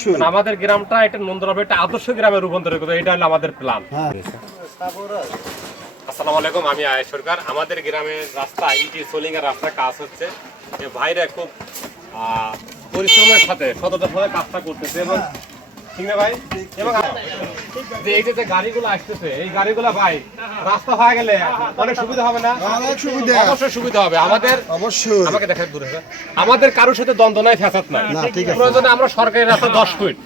অবশ্যই আমাদের গ্রামটা এটা নন্দনভাবে একটা আদর্শ গ্রামে রূপান্তরিত করতে, এটা হলো আমাদের প্ল্যান। আসসালামু আলাইকুম, আমি আয়েশ সরকার। আমাদের গ্রামের রাস্তা ইটি সোলিং এর রাস্তা কাজ হচ্ছে। যে ভাইরা খুব পরিশ্রমের সাথে সততার সাথে কাজটা করতেছে এবং ঠিক না ভাই? এবং যে এই যে গাড়িগুলো আসতেছে, এই গাড়িগুলো ভাই রাস্তা হয়ে গেলে অনেক সুবিধা হবে না? অনেক সুবিধা, অবশ্যই সুবিধা হবে আমাদের। অবশ্যই আমাকে দেখেন দূরে আমাদের কারোর সাথে দ্বন্দ্ব নাই, ফ্যাসাদ নাই। না, ঠিক আছে। প্রয়োজনে আমরা সরকারি রাস্তা 10 ফিট,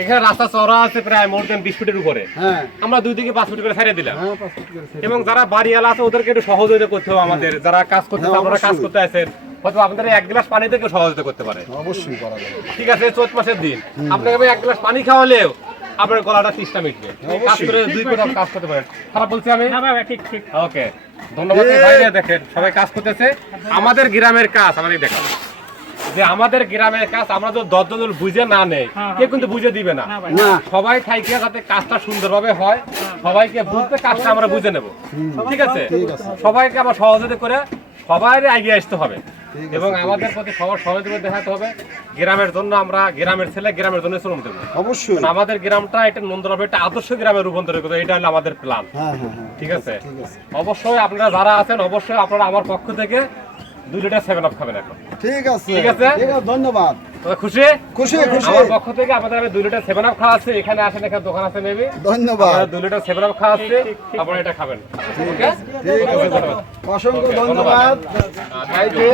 এখানে রাস্তা চওড়া আছে প্রায় মোর দেন 20 ফিটের উপরে, হ্যাঁ আমরা 2 থেকে 5 ফিট করে ছাড়িয়ে দিলাম। হ্যাঁ 5 ফুট করে এবং যারা বাড়িওয়ালা আছে ওদেরকে একটু সহযোগিতা করতে হবে আমাদের। যারা কাজ করতে হ্যাঁ, আপনারা কাজ অবশ্যই। করতে আছেন, হয়তো আপনাদের এক গ্লাস পানি থেকে সহযোগিতা করতে পারে। অবশ্যই করা যাবে। ঠিক আছে, চৈত মাসের দিন আপনাকে আমি এক গ্লাস পানি খাওয়ালেও আপনার গলাটা তৃষ্ণা মিটবে। কাজ করে 2 ফুট কাজ করতে পারেন। খারাপ বলছি আমি? ঠিক ঠিক। ওকে, ধন্যবাদ ভাই। দেখেন সবাই কাজ করতেছে, আমাদের গ্রামের কাজ আমাদের দেখেন যে আমাদের গ্রামের কাজ আমরা তো দল বুঝে না নেই, কেউ কিন্তু বুঝে দিবে না। না সবাই থাইকে যাতে কাজটা সুন্দরভাবে হয়, সবাইকে বুঝতে কাজটা আমরা বুঝে নেব। ঠিক আছে, সবাইকে আবার সহযোগিতা করে সবাই এগিয়ে আসতে হবে এবং আমাদের প্রতি সবার সহযোগিতা দেখাতে হবে। গ্রামের জন্য আমরা গ্রামের ছেলে, গ্রামের জন্য শ্রম দেবো। অবশ্যই আমাদের গ্রামটা এটা নন্দনভাবে একটা আদর্শ গ্রামে রূপান্তরিত করতে, এটা হলো আমাদের প্ল্যান। হ্যাঁ হ্যাঁ হ্যাঁ ঠিক আছে, ঠিক আছে অবশ্যই আপনারা যারা আছেন অবশ্যই আপনারা আমার পক্ষ থেকে 2 লিটার 7 আপ খাবেন এখন। ঠিক আছে ঠিক আছে? ঠিক আছে, ধন্যবাদ। তোমরা খুশি? খুশি খুশি, আমার পক্ষ থেকে আপনাদের আমি 2 লিটার 7 আপ খাওয়াচ্ছি। এখানে আসেন, এখানে দোকান আছে মেবি, ধন্যবাদ। 2 লিটার 7 আপ খাওয়াচ্ছি, আপনারা এটা খাবেন। ওকে, ঠিক আছে, অসংখ্য ধন্যবাদ ভাইকে।